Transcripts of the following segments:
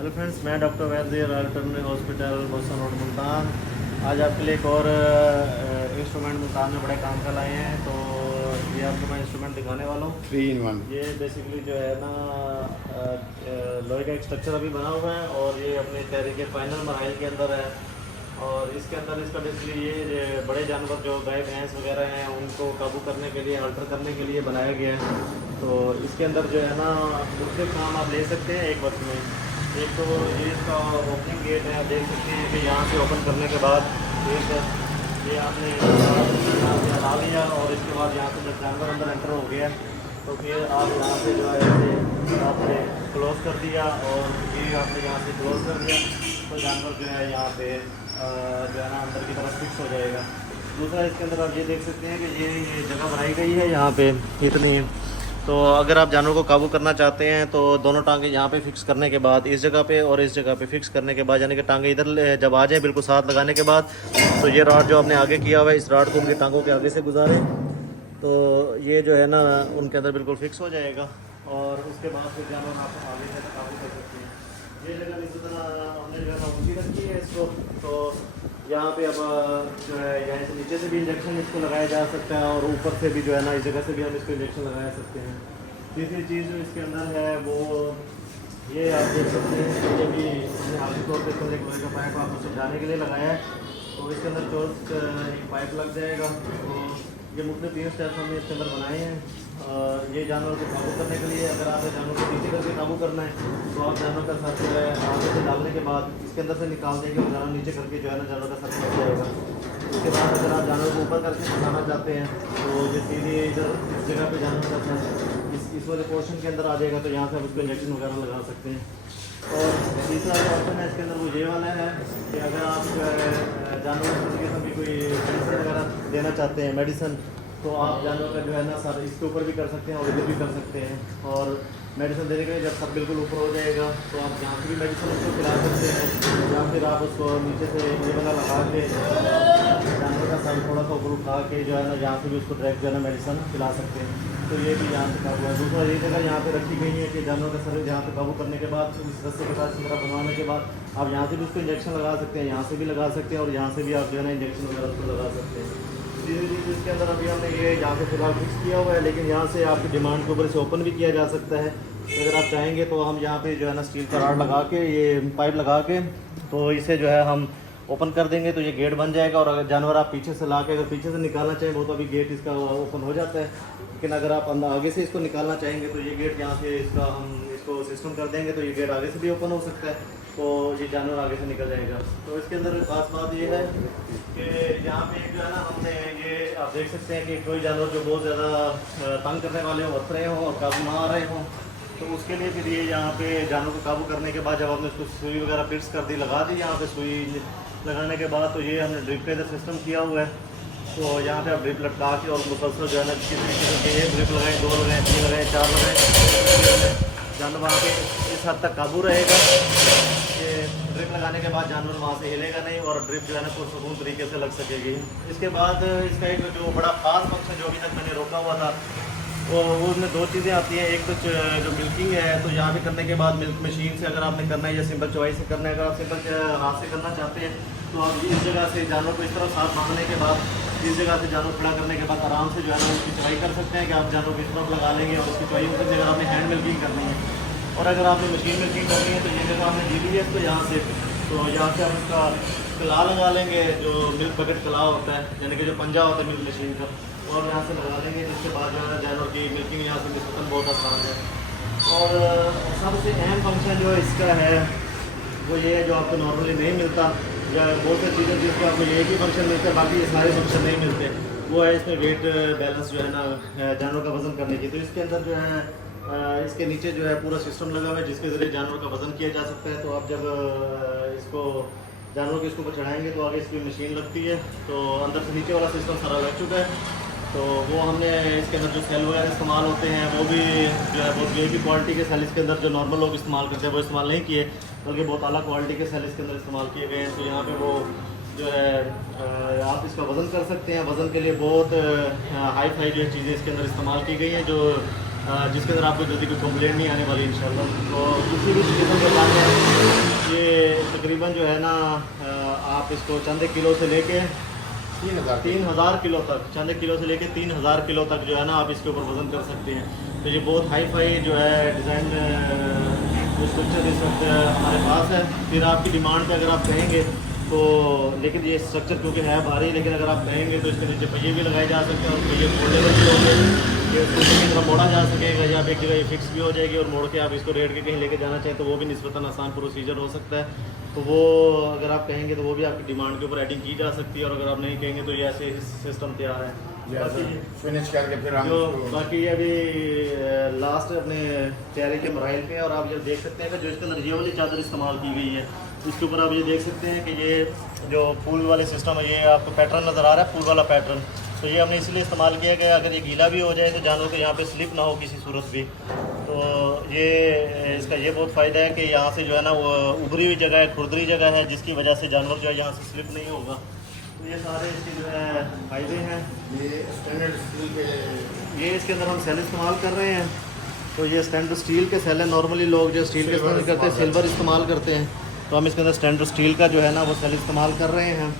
Hello friends, मैं doctor वैद्य alternative hospital Mohsin road Multan. आज आपके लिए एक और इंस्ट्रूमेंट मुल्तान में बड़े काम का लाए हैं। तो ये आपको मैं इंस्ट्रूमेंट दिखाने वाला हूँ। 3 in 1। ये बेसिकली जो है ना लोहे का एक स्ट्रक्चर अभी बना हुआ है और ये अपने तैयारी के फाइनल मराइल के अंदर है। और इसके अंदर इसका बेसिकली ये बड़े जानवर जो गाय भैंस वगैरह हैं उनको काबू करने के लिए, अल्टर करने के लिए बनाया गया है। तो इसके अंदर जो है ना मुख्तलिफ काम आप ले सकते हैं एक वक्त में। एक तो ये इसका ओपनिंग गेट है, आप देख सकते हैं कि यहाँ से ओपन करने के बाद एक ये आपने यहाँ से हटा लिया और इसके बाद यहाँ से जब जानवर अंदर एंटर हो गया तो फिर आप यहाँ से जो है ऐसे आपने क्लोज़ कर दिया और ये आपने यहाँ से क्लोज़ कर दिया तो जानवर जो है यहाँ पे जो है ना अंदर की तरफ फिक्स हो जाएगा। दूसरा इसके अंदर आप ये देख सकते हैं कि ये जगह बनाई गई है यहाँ पे इतनी। तो अगर आप जानवर को काबू करना चाहते हैं तो दोनों टांगे यहाँ पे फिक्स करने के बाद इस जगह पे और इस जगह पे फिक्स करने के बाद, यानी कि टांगे इधर जब आ जाए बिल्कुल साथ लगाने के बाद, तो ये रॉड जो आपने आगे किया हुआ है इस रॉड को उनकी टांगों के आगे से गुजारें तो ये जो है ना उनके अंदर बिल्कुल फिक्स हो जाएगा। और उसके बाद फिर जानवर आप आगे से काबू कर सकते हैं। ये जगह इसी तरह हमने जो है ना ऊँची रखी है इसको। तो यहाँ पे अब जो है यहाँ से नीचे से भी इंजेक्शन इसको लगाया जा सकता है और ऊपर से भी जो है ना इस जगह से भी हम इसको इंजेक्शन लगा सकते हैं। तीसरी चीज़ जो इसके अंदर है वो ये आप देख सकते हैं कि ये भी हमने आगे तौर पर एक लोहे का पाइप आपको समझाने के लिए लगाया है। तो इसके अंदर जो एक पाइप लग जाएगा। तो ये मुख्तलिफ 3 स्टेप्स हमने इसके अंदर बनाए हैं। ये जानवर को काबू करने के लिए, अगर आपने जानवर को पीछे करके काबू करना है तो आप जानवर का सर जो है आगे से डालने के बाद इसके अंदर से निकाल देंगे और जानवर नीचे करके जो है ना जानवर का सर फंस जाएगा। उसके बाद अगर आप जानवर को ऊपर करके फंसाना चाहते हैं तो ये सीधे इधर इस जगह पे जानवर का सर इस वाले पोर्शन के अंदर आ जाएगा। तो यहाँ से आप उसको इंजेक्शन वगैरह लगा सकते हैं। और तीसरा जो ऑप्शन है इसके अंदर वो ये वाला है कि अगर आप जो है जानवर को किसी किस्म की कोई मेडिसिन वगैरह देना चाहते हैं, मेडिसिन, तो आप जानवर का जो है ना सर इसके ऊपर भी कर सकते हैं और इधर भी कर सकते हैं। और मेडिसिन देने के लिए जब सर बिल्कुल ऊपर हो जाएगा तो आप यहाँ से भी मेडिसिन उसको खिला सकते हैं या फिर आप उसको नीचे से ये वाला लगा के जानवर का सर थोड़ा सा ऊपर उठा के जो है ना यहाँ से भी उसको डायरेक्ट जो है ना मेडिसिन खिला सकते हैं। तो ये भी यहाँ से काबू है। दूसरा ये जगह यहाँ पे रखी गई है कि जानवर का सर यहाँ पे काबू करने के बाद इस रस्से के साथ इस तरह बनवाने के बाद आप यहाँ से भी उसको इंजेक्शन लगा सकते हैं, यहाँ से भी लगा सकते हैं और यहाँ से भी आप जो है ना इंजेक्शन वगैरह उसको लगा सकते हैं। धीरे धीरे इसके अंदर अभी हमने ये यहाँ पे फिलहाल फिक्स किया हुआ है, लेकिन यहाँ से आपकी डिमांड के ऊपर इसे ओपन भी किया जा सकता है। अगर आप चाहेंगे तो हम यहाँ पे जो है ना स्टील का रॉड लगा के, ये पाइप लगा के, तो इसे जो है हम ओपन कर देंगे तो ये गेट बन जाएगा। और अगर जानवर आप पीछे से ला के अगर पीछे से निकालना चाहें वो तो अभी गेट इसका ओपन हो जाता है, लेकिन अगर आप अंदर आगे से इसको निकालना चाहेंगे तो ये गेट यहाँ से इसका हम इसको सिस्टम कर देंगे तो ये गेट आगे से भी ओपन हो सकता है। तो ये जानवर आगे से निकल जाएगा। तो इसके अंदर खास बात ये है कि यहाँ पे जो है ना हमने ये आप देख सकते हैं कि कोई जानवर जो बहुत ज़्यादा तंग करने वाले हो, हंस रहे हों और काबू ना आ रहे हों, तो उसके लिए फिर ये यहाँ पे जानवर को काबू करने के बाद जब हमने उसको सुई वगैरह फिक्स कर दी, लगा दी यहाँ पे सुई लगाने के बाद, तो ये हमने ड्रिप का इधर सिस्टम किया हुआ है। तो यहाँ पे आप ड्रिप लटका के और मुसलसल जो है ना किसी तरीके से एक ड्रिप लगाएं, 2 लगाएं, 3 लगाएं, 4 लगाएं, जानवर वहाँ पे इस हद तक काबू रहेगा कि ड्रिप लगाने के बाद जानवर वहाँ से हिलेगा नहीं और ड्रिप जो है ना पुरसकून तरीके से लग सकेगी। इसके बाद इसका एक जो बड़ा ख़ास फंक्शन जो अभी तक मैंने रोका हुआ था वो उसमें 2 चीज़ें आती हैं। एक तो जो मिल्किंग है, तो यहाँ पे करने के बाद मिल्क मशीन से अगर आपने करना है या सिंपल चॉइस से करना है, अगर आप सिंपल हाथ से करना चाहते हैं तो आप इस जगह से जानवर को इस तरह साथ बांधने के बाद इस जगह से जानवर खड़ा करने के बाद आराम से जो है ना उसकी चवाई कर सकते हैं कि आप जानवर को इस तरफ लगा लेंगे और उसकी चवाई होकर अगर आपने हैंड मिल्किंग करनी है। और अगर आपने मशीन मिल्किंग करनी है तो ये जगह आपने ली ली है तो यहाँ से आप उसका कला लगा लेंगे, जो मिल्क बकेट कला होता है, यानी कि जो पंजा होता है मिल्क मशीन का, और यहाँ से लगा लेंगे। जिसके बाद जो है जानवर की मिल्किंग यहाँ से निस्बतन बहुत आसान है। और सबसे अहम फंक्शन जो इसका है वो ये है जो आपको नॉर्मली नहीं मिलता, या बहुत सी चीज़ें जिसको आपको एक ही फंक्शन मिलता है बाकी ये सारे फंक्शन नहीं मिलते, वो है इसमें वेट बैलेंस जो है ना जानवर का वज़न करने की। तो इसके अंदर जो है इसके नीचे जो है पूरा सिस्टम लगा हुआ है जिसके ज़रिए जानवर का वज़न किया जा सकता है। तो आप जब इसको जानवर को इसके ऊपर चढ़ाएंगे तो आगे इसकी मशीन लगती है, तो अंदर से नीचे वाला सिस्टम सारा लग चुका है। तो वो हमने इसके अंदर जो सेल वगैरह इस्तेमाल होते हैं वो भी जो है बहुत वी क्वालिटी के सेल इसके अंदर जो नॉर्मल लोग इस्तेमाल करते हैं वो इस्तेमाल नहीं किए, बल्कि बहुत आला क्वालिटी के सेल इसके अंदर इस्तेमाल किए गए हैं। तो यहाँ पे वो जो है आप इसका वज़न कर सकते हैं। वज़न के लिए बहुत हाई फाई जो चीज़ें इसके अंदर इस्तेमाल की गई हैं, जो जिसके अंदर आपको जल्दी कोई कंप्लेंट नहीं आने वाली इंशाल्लाह। तो किसी भी किस्म के पानी ये तकरीबन जो है ना आप इसको चंद किलो से लेके 3,000 किलो तक, चंद किलो से लेके 3,000 किलो तक जो है ना आप इसके ऊपर वज़न कर सकते हैं। तो ये बहुत हाई फाई जो है डिज़ाइन स्ट्रक्चर इस वक्त हमारे पास है। फिर आपकी डिमांड पे अगर आप कहेंगे तो, लेकिन ये स्ट्रक्चर क्योंकि है भारी, लेकिन अगर आप कहेंगे तो इसके नीचे पहिए भी लगाए जा सकते हैं और पहिए फोल्डेबल भी होंगे, ये उसको की तरह मोड़ा जा सकेगा या एक जगह ये फिक्स भी हो जाएगी और मोड़ के आप इसको रेट के कहीं लेके जाना चाहें तो वो भी निस्बतन आसान प्रोसीजर हो सकता है। तो वो अगर आप कहेंगे तो वो भी आपकी डिमांड के ऊपर एडिंग की जा सकती है, और अगर आप नहीं कहेंगे तो ये ऐसे सिस्टम तैयार है। फिनिश करके फिर हम जो बाकी ये अभी लास्ट अपने चेहरे के मराइल पे, और आप ये देख सकते हैं कि जो इसके अंदर ये वाली चादर इस्तेमाल की गई है, इसके ऊपर आप ये देख सकते हैं कि ये जो फूल वाले सिस्टम है, ये आपको पैटर्न नज़र आ रहा है, फूल वाला पैटर्न। तो ये हमने इसलिए इस्तेमाल किया कि अगर ये गीला भी हो जाए तो जानवर को यहाँ पे स्लिप ना हो किसी सूरत भी। तो ये इसका ये बहुत फ़ायदा है कि यहाँ से जो है ना वो उभरी हुई जगह है, खुरदरी जगह है, जिसकी वजह से जानवर जो है यहाँ से स्लिप नहीं होगा। तो ये सारे इसके जो है फ़ायदे हैं। ये स्टैंडर्ड स्टील के, ये इसके अंदर हम सेल इस्तेमाल कर रहे हैं। तो ये स्टैंडर्ड स्टील के सेल है। नॉर्मली लोग जो स्टील के इस्तेमाल करते हैं, सिल्वर इस्तेमाल करते हैं, तो हम इसके अंदर स्टैंडर्ड स्टील का जो है ना वो सेल इस्तेमाल कर रहे हैं।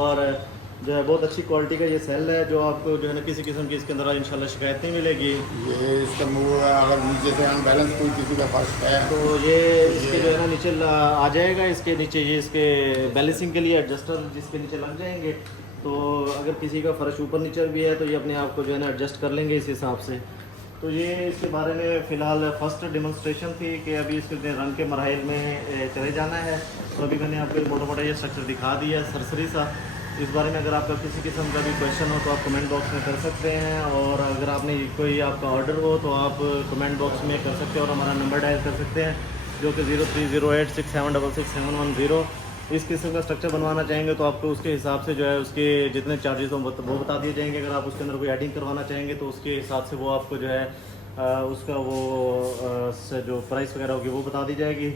और जो है बहुत अच्छी क्वालिटी का ये सेल है, जो आपको जो है ना किसी किस्म की इसके अंदर इंशाल्लाह शिकायत नहीं मिलेगी। ये इसका मुँह अगर नीचे से अनबैलेंस कोई किसी का फर्श है तो ये इसके जो है ना नीचे आ जाएगा, इसके नीचे ये इसके बैलेंसिंग के लिए एडजस्टर जिसके नीचे लग जाएंगे। तो अगर किसी का फ़र्श ऊपर नीचे भी है तो ये अपने आप को जो है ना एडजस्ट कर लेंगे इस हिसाब से। तो ये इसके बारे में फ़िलहाल फर्स्ट डेमोन्स्ट्रेशन थी कि अभी इसके रंग के मराइल में चले जाना है। तो अभी मैंने आपको मोटा मोटा ये स्ट्रक्चर दिखा दिया है सरसरी सा। इस बारे में अगर आपका किसी किस्म का भी क्वेश्चन हो तो आप कमेंट बॉक्स में कर सकते हैं, और अगर आपने कोई आपका ऑर्डर हो तो आप कमेंट बॉक्स में कर सकते हैं और हमारा नंबर डायल कर सकते हैं जो कि 030867667110। इस किस्म का स्ट्रक्चर बनवाना चाहेंगे तो आपको उसके हिसाब से जो है उसके जितने चार्जेस हों वो बता दिए जाएंगे। अगर आप उसके अंदर कोई एडिंग करवाना चाहेंगे तो उसके हिसाब से वो आपको जो है उसका वो जो प्राइस वगैरह होगी वो बता दी जाएगी।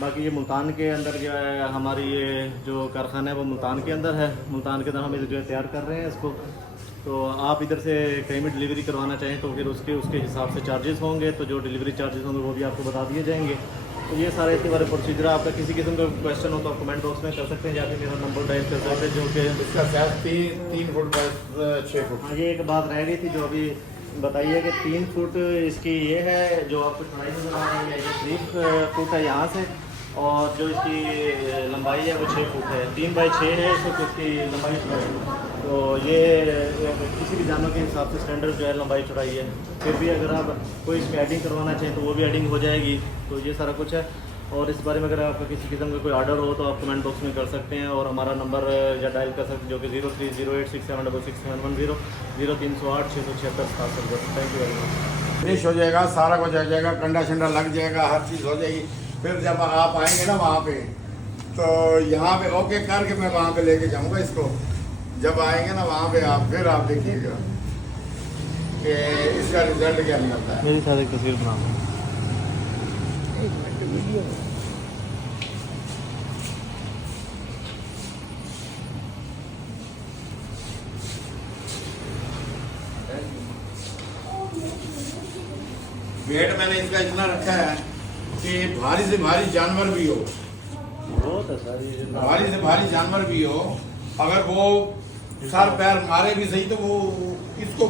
बाकी ये मुल्तान के अंदर जो है हमारी ये जो कारखाना है वो मुल्तान के अंदर है। मुल्तान के अंदर हम इसे जो है तैयार कर रहे हैं इसको। तो आप इधर से कहीं भी डिलीवरी करवाना चाहें तो फिर उसके हिसाब से चार्जेस होंगे, तो जो डिलीवरी चार्जेस होंगे वो भी आपको बता दिए जाएंगे। तो ये सारे इसके बारे प्रोसीजर। आपका किसी किस्म का क्वेश्चन हो तो आप कमेंट बॉक्स में कर सकते हैं, या फिर मेरा नंबर डायल कर सकते हैं जो कि इसका साइज 3 फुट बाय 6 फुट। हाँ, ये एक बात रह गई थी जो अभी बताइए कि 3 फुट इसकी ये है जो आपको चौड़ाई नज़र आ रही है, ये 3 फुट है यहाँ से, और जो इसकी लंबाई है वो 6 फुट है। 3 बाई 6 है इस वक्त इसकी लंबाई चौड़ाई। तो ये किसी भी जानवर के हिसाब से स्टैंडर्ड जो है लंबाई चौड़ाई है। फिर भी अगर आप कोई इसमें एडिंग करवाना चाहें तो वो भी एडिंग हो जाएगी। तो ये सारा कुछ है। और इस बारे में अगर आपका किसी किस्म का कोई ऑर्डर हो तो आप कमेंट बॉक्स में कर सकते हैं, और हमारा नंबर या डायल कर सकते हैं जो कि 030867667110 0308 676 thank you very much. Finish हो जाएगा, सारा कुछ आ जाएगा, कंडा शंडा लग जाएगा, हर चीज़ हो जाएगी। फिर जब आप आएंगे ना वहाँ पे तो यहाँ पे ओके करके मैं वहाँ पे लेके जाऊँगा इसको। जब आएंगे ना वहाँ पे आप फिर आप देखिएगा कि इसका रिजल्ट क्या निकलता है। मेरी साथ एक तस्वीर बना दो। वेट मैंने इसका इतना रखा है कि भारी से भारी जानवर भी हो, बहुत है सर, ये भारी से भारी जानवर भी हो, अगर वो सर पैर मारे भी सही तो वो इसको